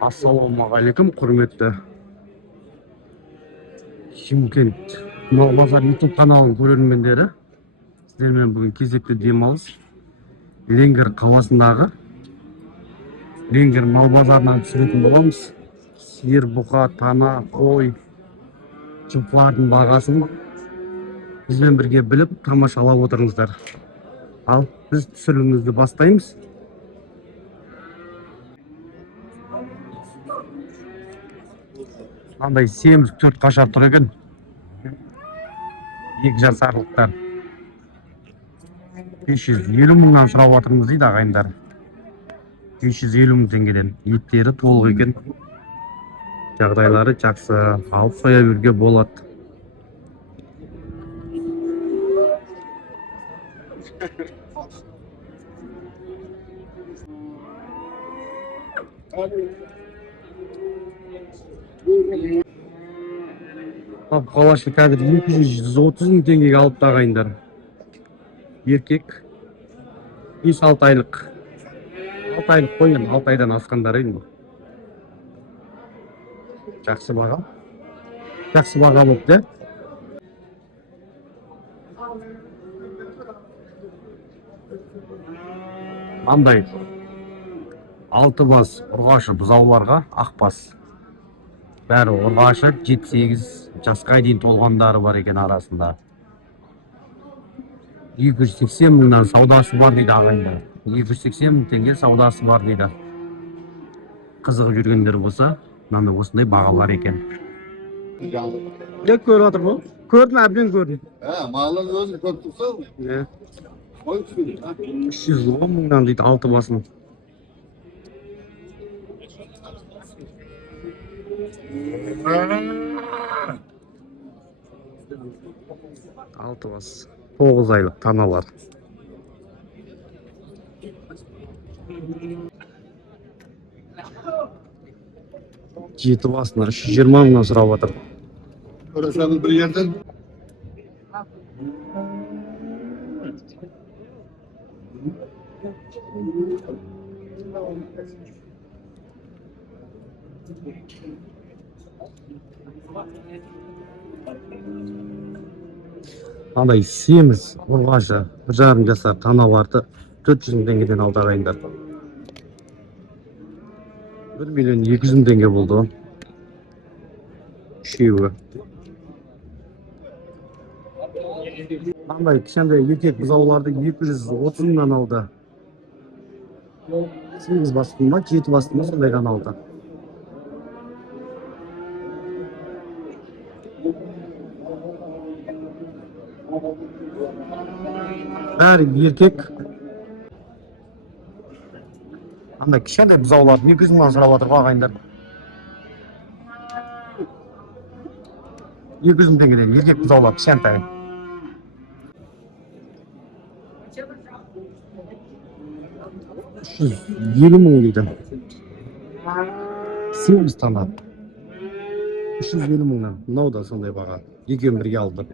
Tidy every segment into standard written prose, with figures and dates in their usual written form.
Ассалаумағалейкум, құрметті Шымкент мал базар YouTube каналының көрермендері. Сіздермен бүгін кезекті демалыс Ленгер қаласындағы Ленгер мал базарынан түсіретін боламыз. Сиыр, бұқа, тана, қой, жылқылардың бағасын бізбен бірге біліп тамашалап отырыңыздар. Ал біз түсірілімімізді бастаймыз. Мынандай 74 қашар тұр екен. 2 жасарлықтар 550 мыңнан сұрап жатырмыз дейді ағайындар. 550 мың теңгеден. Еттері толық екен. Жағдайлары жақсы. Алып соя беруге болады. Қалашы қазір 230 мың теңгеге алып ағайындар. Еркек 5-6 айлық. 6 айлық қойын, 6 айдан асқандар енді. Жақсы баға. Жақсы баға болды. Андай 6 бас ұрғашы бұзауларға ақбас. Бәрі ұрғашы 7-8 жасқа дейін толғандары бар екен арасында. 280 мыңнан саудасы бар дейді ағайындар. 280 мың теңге саудасы бар дейді. Қызығы жүргендер болса, мынандай осындай бағалар екен. Деп көріп отыр бұл? Көрдім, әбден көрдім. Малын өзін көп тұрса? 310 мыңнан дейді 6 басын. Алты бас 9 айлық таналар. Жеті басына 320 мыңнан сұрап жатыр. Көресемін бір жерден. Андай семіз ұрғашы 1,5 жасар таналарды 400 мың теңгеден алды ағайындар. 1 миллион 200 мың теңге болды. Үшеуі. Андай кішкентай еркек бұзауларды 230 мыңнан алды. 8 басты ма, 7 басты ма сондайдан алды. Бәрі еркек. Андай кішкентай бұзауларды 200 мыңнан сұрап жатыр ағайындар. 200 мың теңгеден еркек бұзаулар кішкентай. $350 мың дейді. 8 тана. 350 мыңнан. Мынау да сондай баға. Екеуін бірге алды.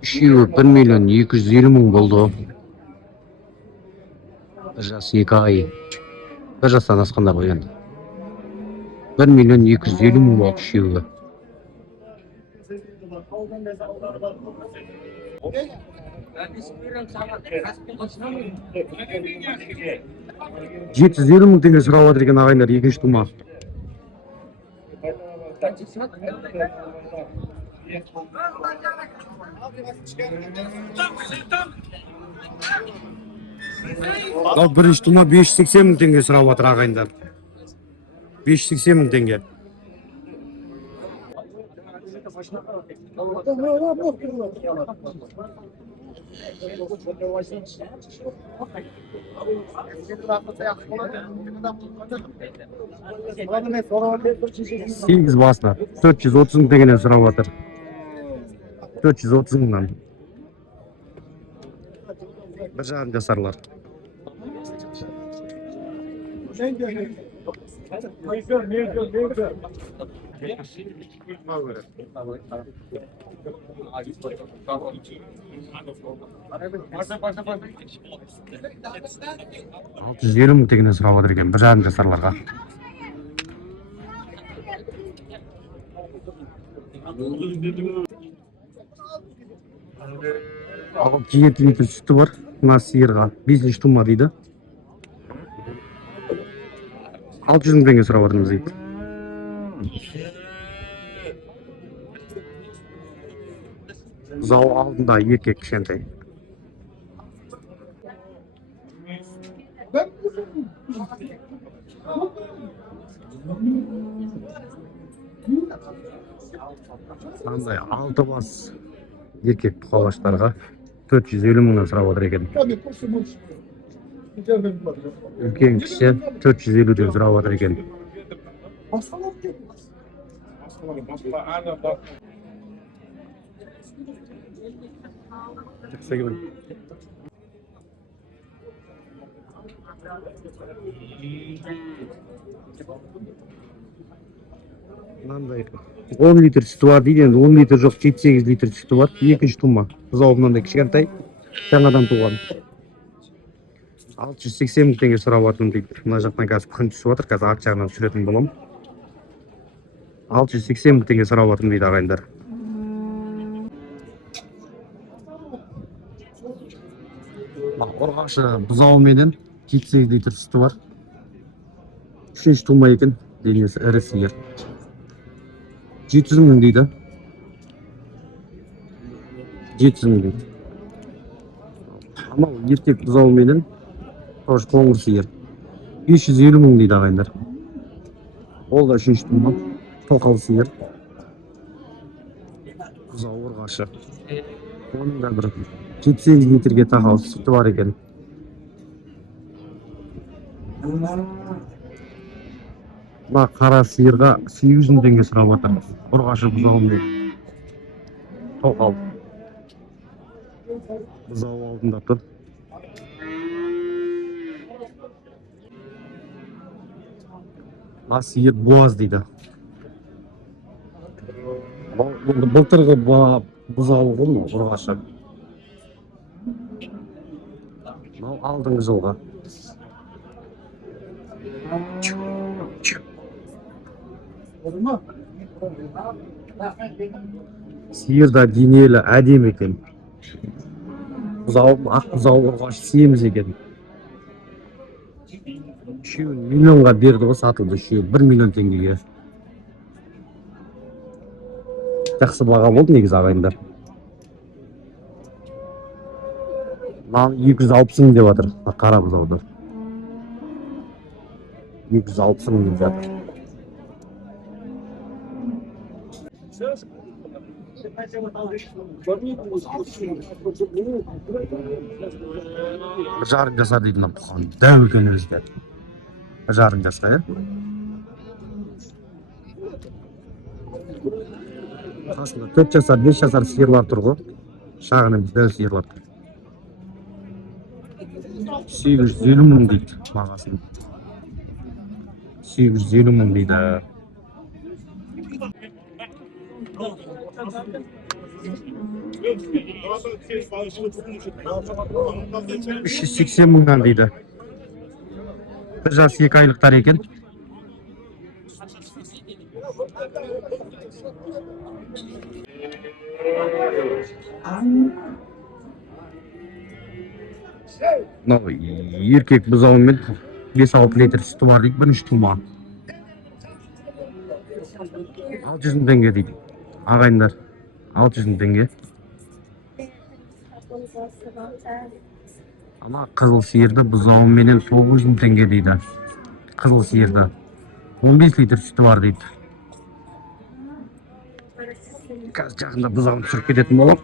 Үшеуі 1 миллион 250 мың болды. Bir жас 2 ай. 1 жастан асқандар ғой енді. 1 миллион 250 мың болды үшеуі. $750 мың теңге сұрап жатыр екен ағайындар екінші тума. Ал бірінші тума 580 мың теңге сұрап жатыр ағайындар. 580 мың теңге. Сегіз басына 430 мың теңгеден сұрап жатыр. 430 мыңнан. 1,5 жасарлар. Алты жүз елу мың теңгеден сұрап отыр екен бір жарым жасарларға. Жеті литр сүті бар. Мына сиырға 5 тума дейді. 600 мың теңге сұрап отырмыз дейді. Бұзау алдында еркек кішкентай. Мынандай 6 бас еркек бұқалаштарға 450 мыңнан сұрап отыр екен. Үлкен кіші 450-ден сұрап отыр екен. Мынандай 10 литр сүті бар дейді, енді 10 литр жоқ, 7-8 литр сүті бар. Екінші тума. Бұзауы мынандай кішкентай, жаңадан туған. 680 мың теңге сұрап жатырмын дейді. Мына жақтан қазір күн түсіп жатыр, қазір арт жағынан түсіретін боламын. 680 мың теңге сұрап жатырмын дейді ағайындар. Ұрғашы бұзауыменен 7-8 литр сүті бар. Үшінші тума екен, денесі ірі сиыр. 700 мың дейді. 700 мың дейді. Амал еркек бұзауыменен тоже қоңыр сиыр. 550 мың дейді ағайындар. Ол да үшінші тума. Тоқал сиыр. Бұзау ұрғашы. Оның да бір 7-8 литрге тақау сүті бар екен. Мына қара сиырға 800 мың теңге сұрап жатыр. Ұрғашы бұзауымен. Тоқал. Бұзау алдында тұр. Мына сиыр буаз дейді. Былтырғы бұзауы ғой ұрғашы. Мынау алдыңғы жылға. Сиыр да денелі, әдем екен. Ақ бұзау ұрғашы семіз екен. Үшеуін миллионға берді ғой, сатылды үшеуі 1 миллион теңгеге. Жақсы баға болды негізі ағайындар. Маған 260 мың деп жатыр қара бұзауды. 260 мың деп жатыр. Bir жарым жасар дейді мына бұқан. Дәу екен өзі де. Bir жарым жасар, е? Қасында 4 жасар, 5 жасар сиырлар тұр ғой. Шағын емес, дәу сиырлар тұр. 850 мың дейді бағасын. 850 мың дейді. 380 мыңнан дейді. 1 жас 2 айлықтар екен. Еркек бұзауымен 5-6 литр сүті бар дейді, бірінші тума. 600 мың теңге дейді. Ағайындар, 600 мың теңге. Ана қызыл сиырды бұзауыменен 900 мың теңге дейді. Қызыл сиырды 15 литр сүті бар дейді. Қазір жақында бұзауын түсіріп кететін болып.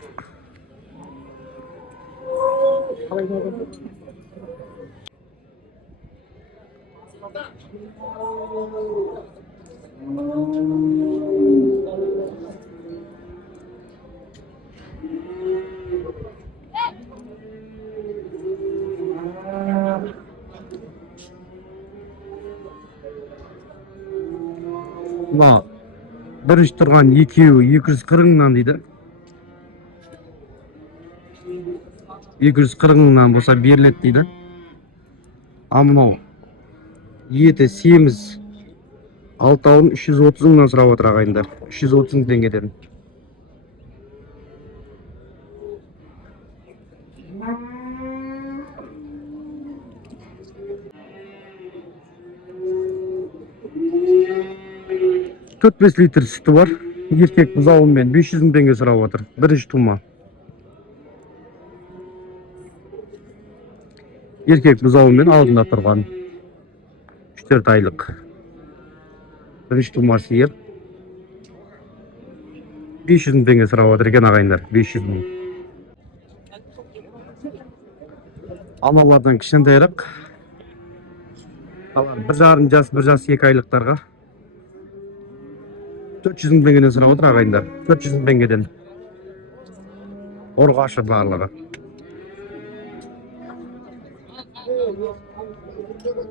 Мына бірінші тұрған екеуі 240 мыңнан дейді. 240 мыңнан болса беріледі дейді. А мынау еті семіз алтауын 330 мыңнан сұрап отыр ағайындар. 330 мың теңгеден. Төрт 5 литр сүті бар. Еркек бұзауымен 500 мың теңге сұрап отыр. Бірінші тума. Еркек бұзауымен алдында тұрған. 3-4 айлық. Бірінші тума сиыр. 500 мың теңге сұрап отыр екен ағайындар. 500 мың. Аналардан кішкентайырақ. Алар 1,5 жас, 1 жас 2 айлықтарға 400 мың теңгеден сұрап отыр ағайындар. 400 мың теңгеден. Орғашы барлығы.